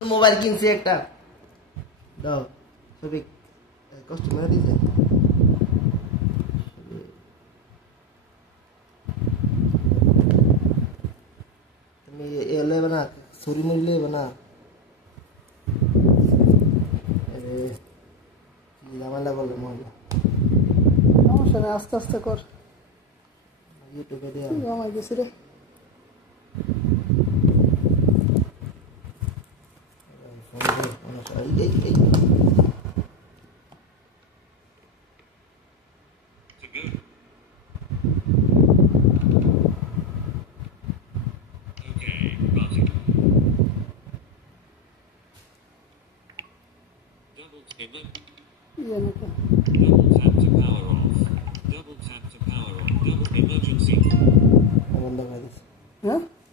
mobile কিনছি একটা দাও সবই কাস্টমার দিছে তুমি এলে না ছুরি মুড়লে না আরে কি ঝামেলা বললো মহল্লা সমস্যা নেই আস্তে আস্তে কর ইউটিউবে দিয়ে জমাই গেছি রে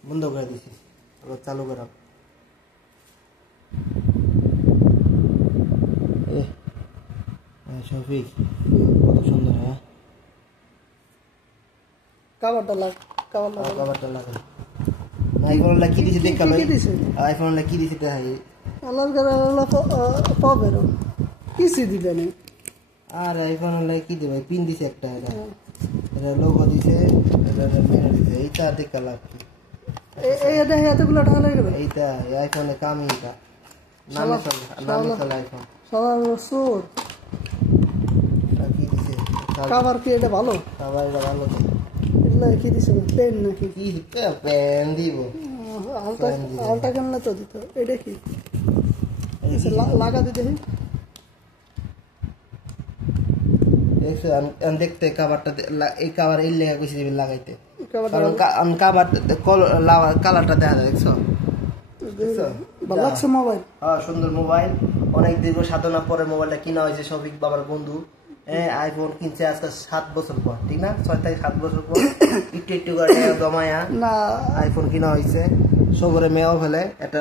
বন্ধ করে দিছি আবার চালু করা শফিক কত সুন্দর হ্যাঁ কাভারটা লাগে আইফোনটা কি দিছে দেখ কালো আইফোনটা কি দিছে দেখাই আল্লাহর ঘরে আল্লাহ পাবে রে কিছু দিবে না আর আইফোনটা কি দিবে পিন দিছে একটা এটা লোগো দিছে এটা মেনে দিছে এইটা দেখ কালো এটা এতগুলো টাকা লাগে রে এইটা আইফোনে কামই এটা নামে চলে আইফোন সবার সুর কি দিছে কাভার কি এটা ভালো কাভার এটা ভালো এগুলা কি দিছে পেন নাকি কি পেন দিব আলটা কেমন তো দিত এটা কি লাগা দিতে দেখতে কাভারটা এই কাভার এই লেখা কইছি লাগাইতে কারণ কাভার কালারটা দেখা যায় দেখছো ভালো লাগছে মোবাইল হ্যাঁ সুন্দর মোবাইল অনেক দীর্ঘ সাধনা পরে মোবাইলটা কিনা হয়েছে শফিক বাবার বন্ধু আইফোন কিনছে আজকে 7 বছর পর ঠিক না 6 থেকে 7 বছর পর একটু করে জমায়া না আইফোন কিনা হয়েছে সবরে মেয়েও ফেলে এটা